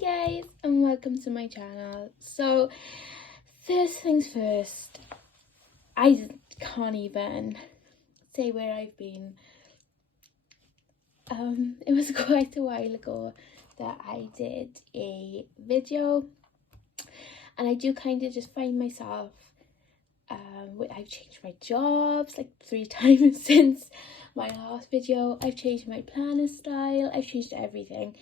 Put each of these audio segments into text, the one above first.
Guys, and welcome to my channel. So first things first, I can't even say where I've been. It was quite a while ago that I did a video, and I do kind of just find myself I've changed my jobs like 3 times since my last video. I've changed my planner style, I've changed everything.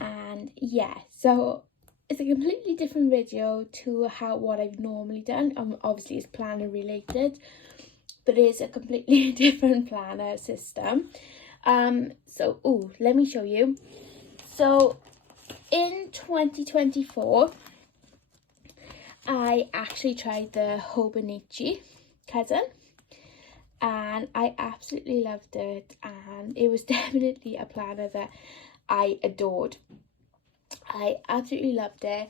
And yeah, so it's a completely different video to what I've normally done. Obviously it's planner related, but it is a completely different planner system. So let me show you. So in 2024 I actually tried the Hobonichi cousin, and I absolutely loved it, and it was definitely a planner that I adored. I absolutely loved it,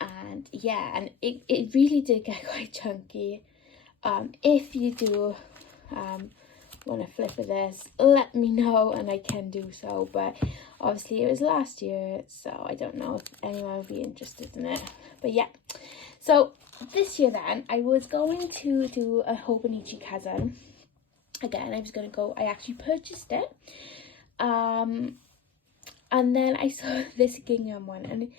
and yeah, and it really did get quite chunky. If you do want to flip of this, let me know and I can do so, but obviously it was last year, so I don't know if anyone would be interested in it. But yeah, so this year then I was going to do a Hobonichi cousin again. I actually purchased it, and then I saw this gingham one, and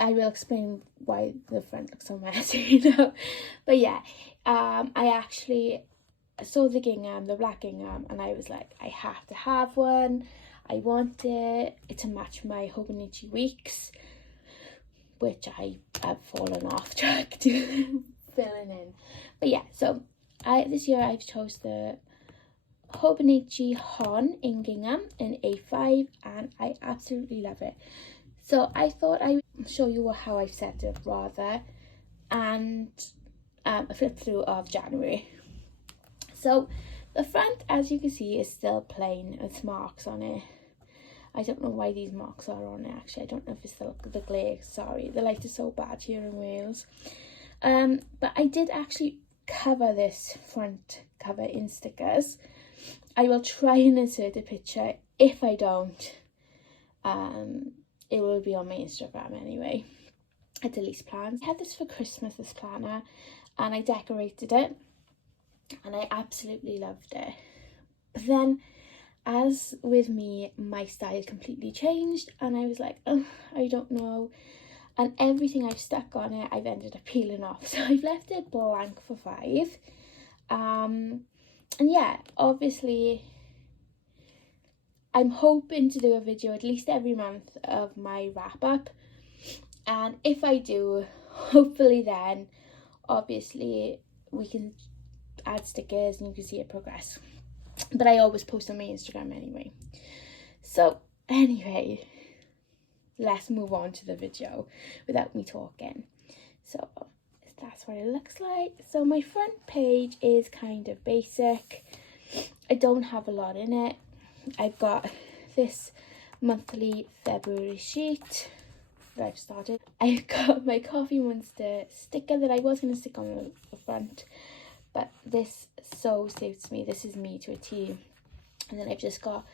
I will explain why the front looks so messy, But yeah, I actually saw the gingham, the black gingham, and I was like, I have to have one. I want it to match my Hobonichi weeks, which I have fallen off track to filling in. But yeah, so this year I've chose the Hobonichi Hon in gingham in A5, and I absolutely love it. So I thought I would show you how I've set it rather, and a flip through of January. So the front, as you can see, is still plain with marks on it. I don't know why these marks are on it actually. I don't know if it's the glare, sorry, the light is so bad here in Wales. But I did actually cover this front cover in stickers. I will try and insert a picture. If I don't, it will be on my Instagram anyway. At least plans. I had this for Christmas, this planner, and I decorated it, and I absolutely loved it. But then, as with me, my style completely changed, and I was like, oh, I don't know. And everything I've stuck on it, I've ended up peeling off. So I've left it blank for 5. And yeah, obviously I'm hoping to do a video at least every month of my wrap up, and if I do, hopefully then obviously we can add stickers and you can see it progress. But I always post on my Instagram anyway. So anyway, let's move on to the video without me talking. So that's what it looks like. So my front page is kind of basic. I don't have a lot in it. I've got this monthly February sheet that I've started. I've got my Coffee Monster sticker that I was going to stick on the front, but this so suits me. This is me to a T. And then I've just got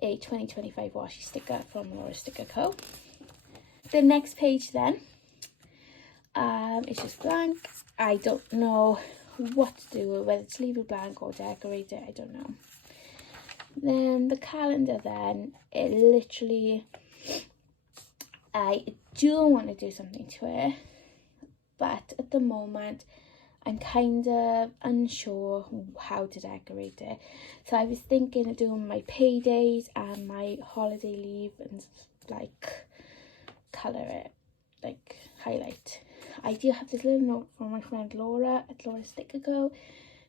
a 2025 washi sticker from Laura Sticker Co. The next page then, it's just blank. I don't know what to do, whether to leave it blank or decorate it, I don't know. Then the calendar then, it literally, I do want to do something to it, but at the moment I'm kind of unsure how to decorate it. So I was thinking of doing my paydays and my holiday leave and like colour it, like highlight. I do have this little note from my friend Laura at Laura Sticker Co.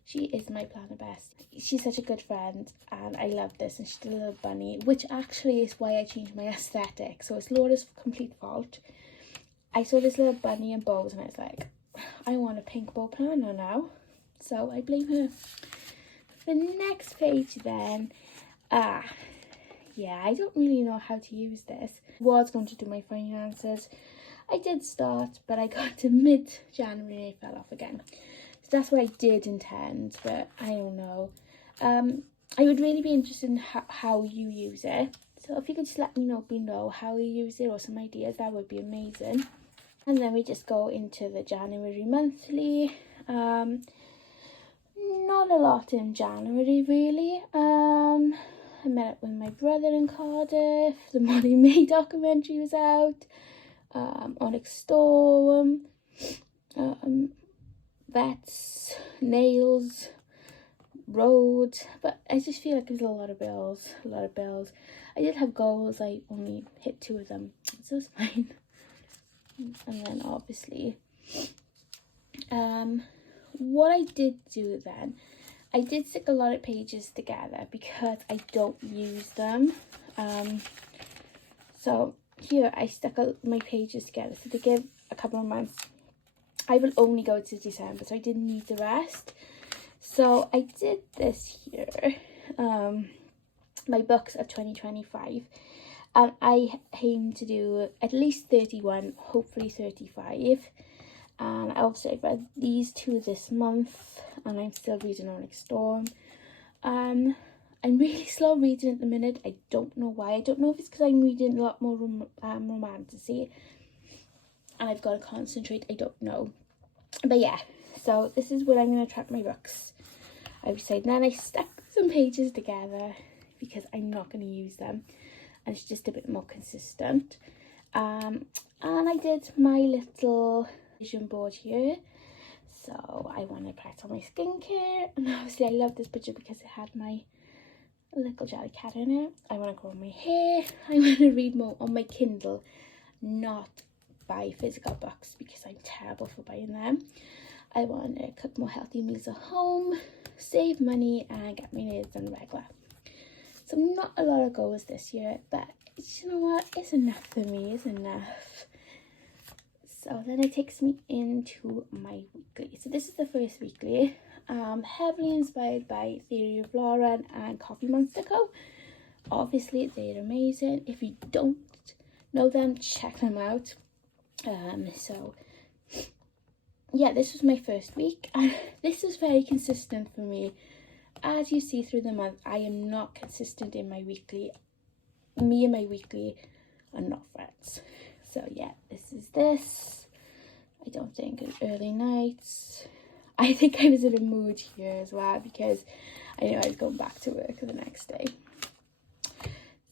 She is my planner best. She's such a good friend, and I love this. And she did a little bunny, which actually is why I changed my aesthetic. So it's Laura's complete fault. I saw this little bunny and bows, and I was like, I want a pink bow planner now. So I blame her. The next page then, yeah, I don't really know how to use this. I was going to do my finances. I did start, but I got to mid-January and I fell off again. So that's what I did intend, but I don't know. I would really be interested in how you use it. So So if you could just let me know below how you use it or some ideas, that would be amazing. And then we just go into the January monthly. Not a lot in January really. I met up with my brother in Cardiff. The Molly May documentary was out. Onyx Storm. Vets, nails, road, but I just feel like there's a lot of bills. I did have goals, I only hit 2 of them, so it's fine. And then obviously what I did do then, I did stick a lot of pages together because I don't use them. So here I stuck my pages together, so to give a couple of months. I will only go to December, so I didn't need the rest. So I did this here, my books of 2025, and I aim to do at least 31, hopefully 35. And also I've read these 2 this month, and I'm still reading Onyx Storm. I'm really slow reading at the minute. I don't know why. I don't know if it's because I'm reading a lot more romantasy, and I've got to concentrate. I don't know. But yeah, so this is where I'm going to track my books. I decided, then I stuck some pages together because I'm not going to use them, and it's just a bit more consistent. And I did my little vision board here. So I want to practice on my skincare, and obviously I love this picture because it had my little jelly cat in it. I want to grow my hair. I want to read more on my Kindle, not buy physical books because I'm terrible for buying them. I want to cook more healthy meals at home, save money, and get my nails done regular. So not a lot of goals this year, but you know what, it's enough for me, it's enough. So then it takes me into my weekly. So this is the first weekly, heavily inspired by Theory of Lauren and Coffee Monster Co. Obviously they're amazing. If you don't know them, check them out. So yeah, this was my first week, and this is very consistent for me. As you see through the month, I am not consistent in my weekly. Me and my weekly are not friends. So yeah, this is this. I don't think it's early nights. I think I was in a mood here as well because I know I was going back to work the next day.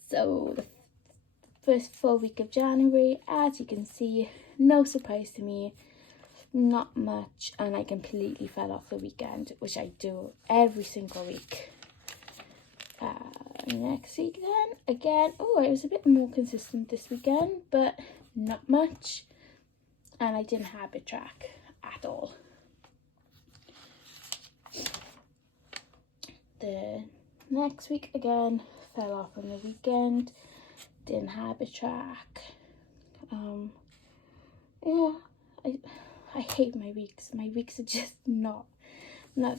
So the first full week of January, as you can see, no surprise to me, not much, and I completely fell off the weekend, which I do every single week. Next week then, again, oh, I was a bit more consistent this weekend, but not much, and I didn't habit track at all. The next week again, fell off on the weekend, didn't habit track. Yeah, I hate my weeks. My weeks are just not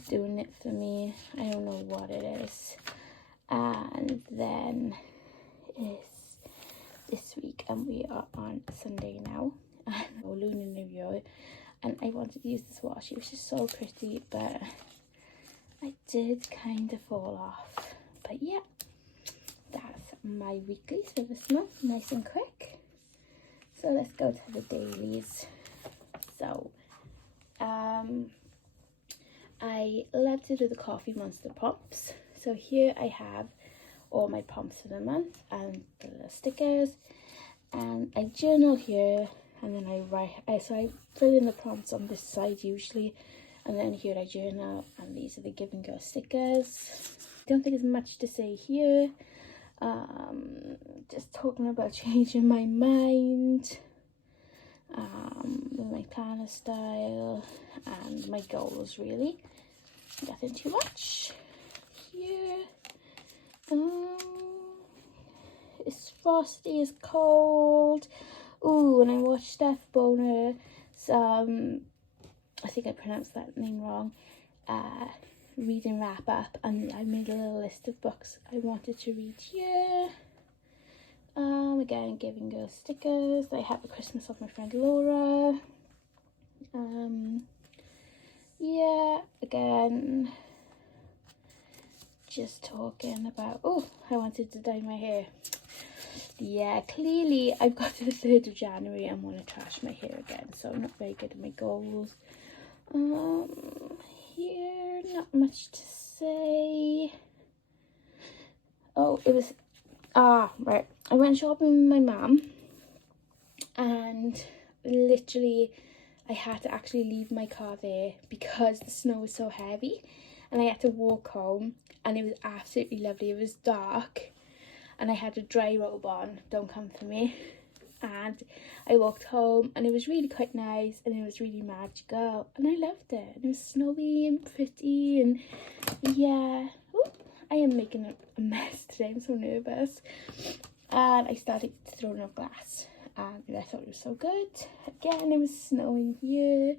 doing it for me. I don't know what it is. And then it's this week, and we are on Sunday now, Lunar New Year, and I wanted to use this washi, which is so pretty, but I did kind of fall off. But yeah, that's my weeklies for this month, nice and quick. So let's go to the dailies. So I love to do the Coffee Monster prompts. So here I have all my prompts for the month and the little stickers, and I journal here, and then I write. So I fill in the prompts on this side usually, and then here I journal, and these are the Give and Go stickers. I don't think there's much to say here. Just talking about changing my mind, my planner style, and my goals really. Nothing too much here. It's frosty, it's cold. Ooh, and I watched Steph Boner's, I think I pronounced that name wrong, reading wrap up, and I made a little list of books I wanted to read here. Again, Give and Go stickers. I have a Christmas of my friend Laura. Yeah, again, just talking about, oh, I wanted to dye my hair. yeah, clearly I've got to the 3rd of January and want to trash my hair again, so I'm not very good at my goals. Here, not much to say. Oh, it was, right, I went shopping with my mum, and literally I had to actually leave my car there because the snow was so heavy, and I had to walk home, and it was absolutely lovely. It was dark and I had a dry robe on, don't come for me, and I walked home and it was really quite nice and it was really magical and I loved it, and it was snowy and pretty, and yeah. Ooh, I am making a mess today, I'm so nervous. And I started throwing up glass and I thought it was so good. Again, it was snowing here,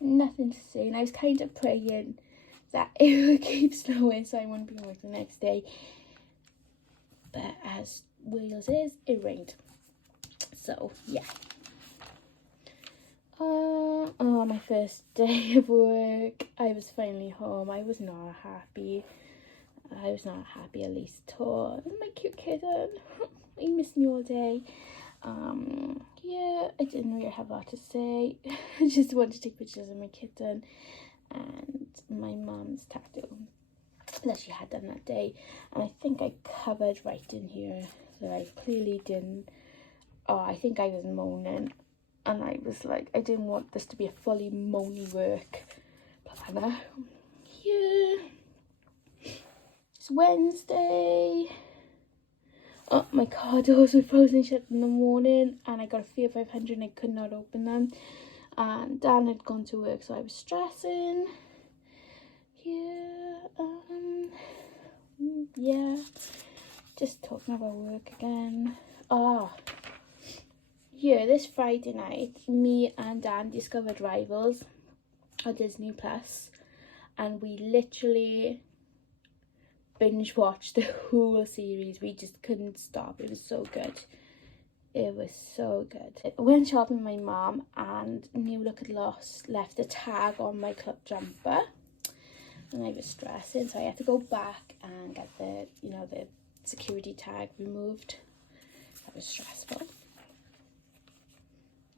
nothing to say, and I was kind of praying that it would keep snowing so I wouldn't be working the next day. But as Wales is, it rained. So yeah. Oh, my first day of work. I was finally home. I was not happy. At least at all. My cute kitten. He missed me all day. Yeah, I didn't really have a lot to say. I just wanted to take pictures of my kitten and my mum's tattoo that she had done that day, and I think I covered right in here that I clearly didn't. Oh, I think I was moaning, and I was like, I didn't want this to be a fully moany work planner. Yeah, it's Wednesday. Oh, my car doors were frozen shut in the morning, and I got a Fiat 500 and I could not open them, and Dan had gone to work, so I was stressing. Yeah, just talking about work again. Yeah, this Friday night, me and Dan discovered Rivals on Disney Plus, and we literally binge watched the whole series. We just couldn't stop. It was so good. It was so good. I went shopping with my mum, and New Look had left a tag on my club jumper, and I was stressing, so I had to go back and get the security tag removed. That was stressful.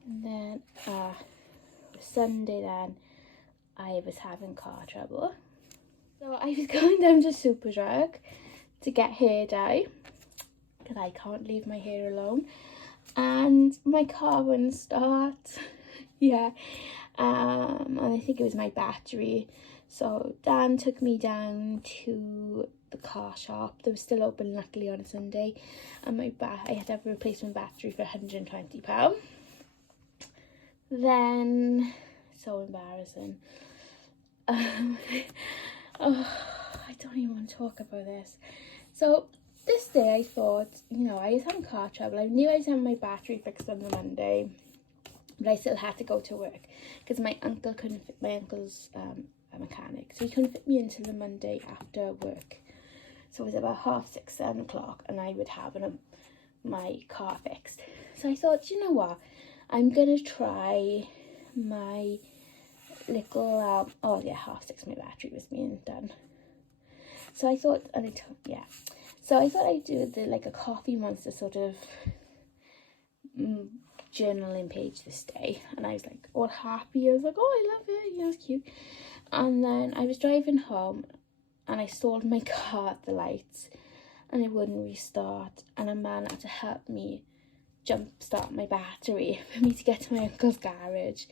And then Sunday then I was having car trouble, so I was going down to Superdrug to get hair dye because I can't leave my hair alone, and my car wouldn't start. Yeah, and I think it was my battery. So Dan took me down to the car shop. They were still open, luckily, on a Sunday, and I had to have a replacement battery for £120. Then, so embarrassing. Oh, I don't even want to talk about this. So this day I thought, I was having car trouble. I knew I was having my battery fixed on the Monday, but I still had to go to work because my uncle's a mechanic, so he couldn't fit me until the Monday after work. So it was about 6:30, 7 o'clock, and I would have my car fixed. So I thought, you know what, I'm gonna try my little 6:30 my battery was being done. So I thought, so I thought I'd do a Coffee Monster sort of journaling page this day, and I was like all happy. I was like, oh, I love it, it's cute. And then I was driving home and I stalled my car at the lights and it wouldn't restart, and a man had to help me jump start my battery for me to get to my uncle's garage.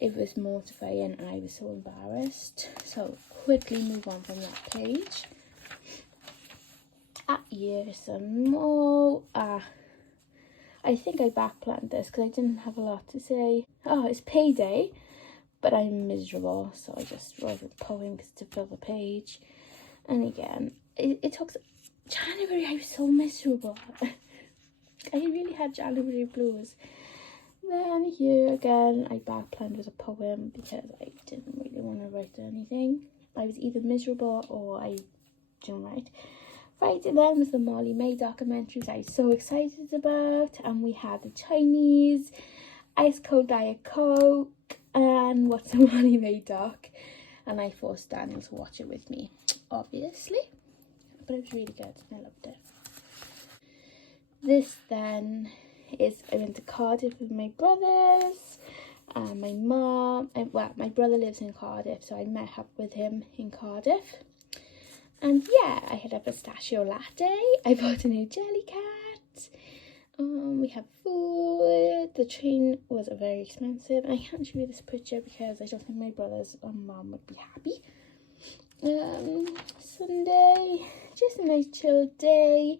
It was mortifying and I was so embarrassed. So quickly move on from that page. Some more. I think I backplanned this because I didn't have a lot to say. Oh, it's payday, but I'm miserable, so I just wrote a poem to fill the page. And again, it talks January. I was so miserable. I really had January blues. Then here again, I backplanned with a poem because I didn't really want to write anything. I was either miserable or I didn't write. Friday then was the Molly May documentaries I was so excited about, and we had the Chinese ice cold Diet Coke and What's a Molly May doc, and I forced Daniel to watch it with me, obviously, but it was really good and I loved it. This then is, I went to Cardiff with my brothers and my mum. Well, my brother lives in Cardiff, so I met up with him in Cardiff. And yeah, I had a pistachio latte. I bought a new jelly cat. We had food. The train was very expensive. I can't show you this picture because I don't think my brothers or mum would be happy. Sunday, just a nice chill day,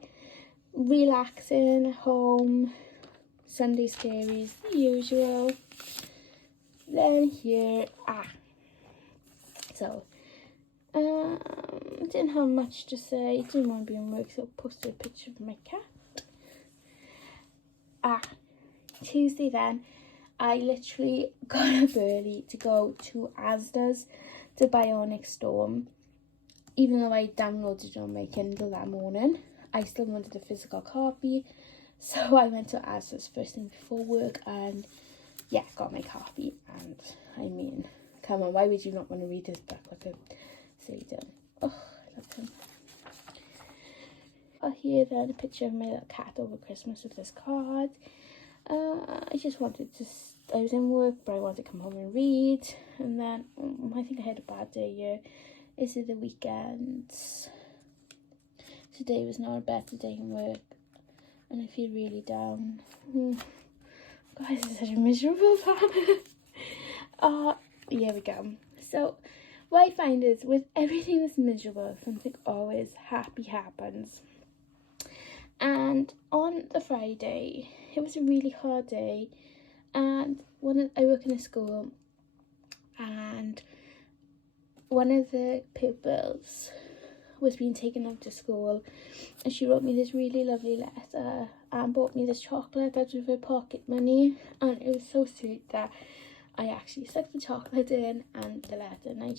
relaxing at home. Sunday scaries, the usual. Then here, so didn't have much to say. Didn't want to be in work, so I posted a picture of my cat. Tuesday then, I literally got up early to go to Asda's to buy Onyx Storm. Even though I downloaded it on my Kindle that morning, I still wanted a physical copy. So I went to Asda's first thing before work and yeah, got my copy. And I mean, come on, why would you not want to read this book? Look at Satan. Oh, I love him. Here then a picture of my little cat over Christmas with this card. I just wanted to, I was in work, but I wanted to come home and read. And then, I think I had a bad day here. Is it the weekend? Today was not a better day in work. And I feel really down. Guys, this is such a miserable time. Here we go. So, what I find is, with everything that's miserable, something always happy happens. And on the Friday, it was a really hard day, and I work in a school, and one of the pupils was being taken up to school, and she wrote me this really lovely letter and bought me this chocolate out of her pocket money, and it was so sweet that I actually stuck the chocolate in and the letter, and I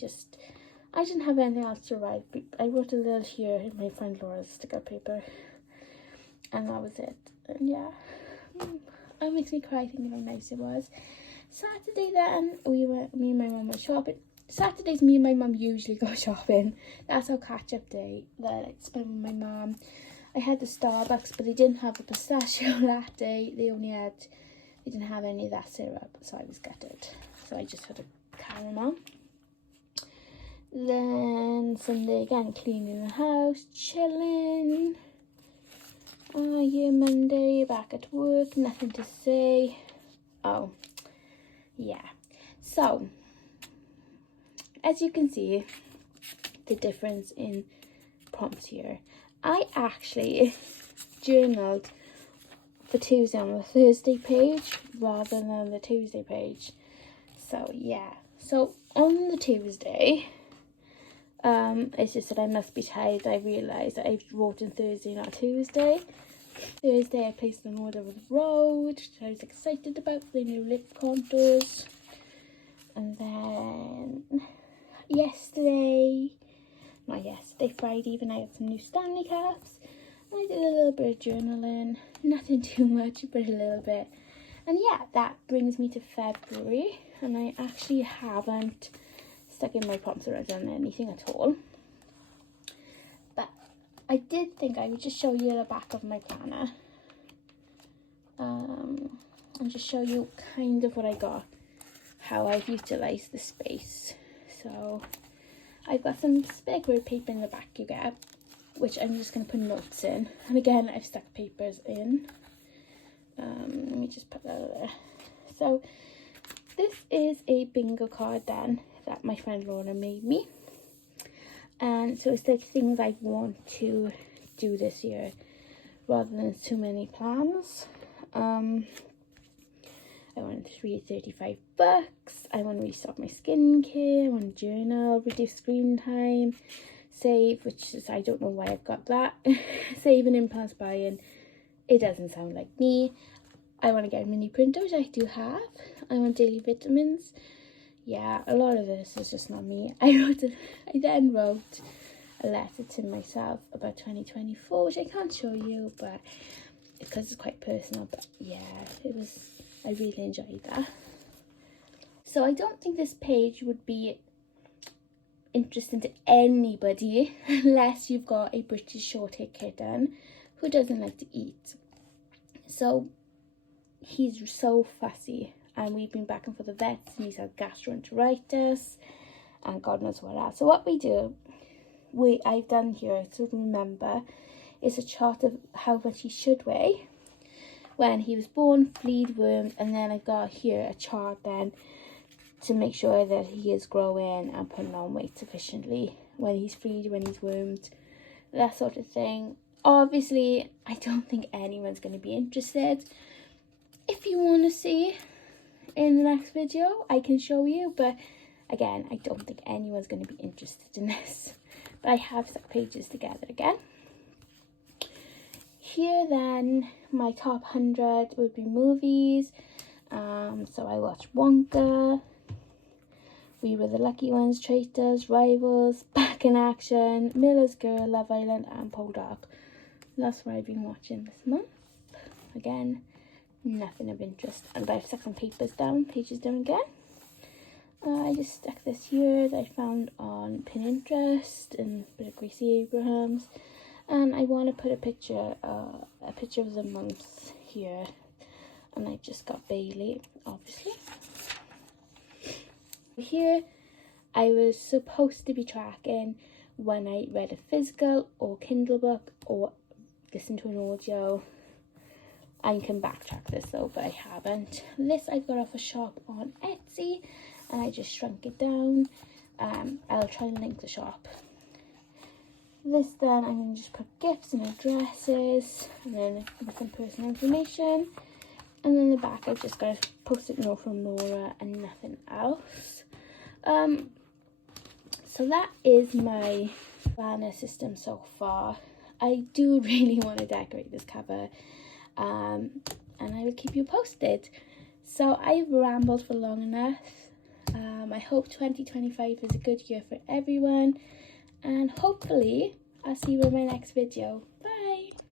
didn't have anything else to write, but I wrote a little here in my friend Laura's sticker paper. And that was it. And yeah, it makes me cry thinking how nice it was. Saturday then, me and my mum went shopping. Saturdays, me and my mum usually go shopping. That's our catch-up day that I like to spend with my mum. I had the Starbucks, but they didn't have the pistachio latte. They didn't have any of that syrup, so I was gutted. So I just had a caramel. Then Sunday again, cleaning the house, chilling. Yeah, Monday, back at work, nothing to say. Oh, yeah. So, as you can see, the difference in prompts here. I actually journaled for Tuesday on the Thursday page rather than the Tuesday page. So, yeah. So, on the Tuesday, it's just that I must be tired. I realised that I wrote on Thursday, not Tuesday. Thursday I placed an order with Road, which I was excited about, the new lip contours. And then Friday even, I had some new Stanley caps. And I did a little bit of journaling, nothing too much, but a little bit. And yeah, that brings me to February, and I actually haven't stuck in my prompts or done anything at all. But I did think I would just show you the back of my planner. And just show you kind of what I got, how I've utilised the space. So I've got some spare grid paper in the back you get, which I'm just going to put notes in. And again, I've stuck papers in. Let me just put that there. So this is a bingo card then that my friend Laura made me. And so it's like things I want to do this year rather than too many plans. I want to read 35 books. I want to restock my skincare. I want to journal, reduce screen time, save, which is, I don't know why I've got that. Save and impulse buying. It doesn't sound like me. I want to get a mini printer, which I do have. I want daily vitamins. Yeah, a lot of this is just not me. I then wrote a letter to myself about 2024, which I can't show you, but because it's quite personal. But yeah, I really enjoyed that. So I don't think this page would be interesting to anybody unless you've got a British short hair kitten who doesn't like to eat. So he's so fussy, and we've been back and forth the vets, and he's had gastroenteritis and God knows what else. So what we do, I've done here to remember, is a chart of how much he should weigh when he was born, fleed, wormed, and then I've got here a chart then to make sure that he is growing and putting on weight sufficiently when he's fleed, when he's wormed, that sort of thing. Obviously, I don't think anyone's going to be interested. If you want to see in the next video, I can show you, but again, I don't think anyone's going to be interested in this. But I have stuck pages together again. Here then, my top 100 would be movies. So I watched Wonka, We Were the Lucky Ones, Traitors, Rivals, Back in Action, Miller's Girl, Love Island, and Poldark. That's what I've been watching this month. Again, nothing of interest. And I've stuck some pages down again. I just stuck this here that I found on Pinterest and a bit of Gracie Abrahams. And I want to put a picture of the month here. And I just got Bailey, obviously. Here, I was supposed to be tracking when I read a physical or Kindle book or listened to an audio. I can backtrack this though, but I haven't. This I got off a shop on Etsy, and I just shrunk it down. I'll try and link the shop. This then, I'm going to just put gifts and addresses, and then with some personal information. And then the back, I've just got a post-it note from Laura and nothing else. So that is my banner system so far. I do really want to decorate this cover, and I will keep you posted. So I've rambled for long enough. I hope 2025 is a good year for everyone, and hopefully I'll see you in my next video.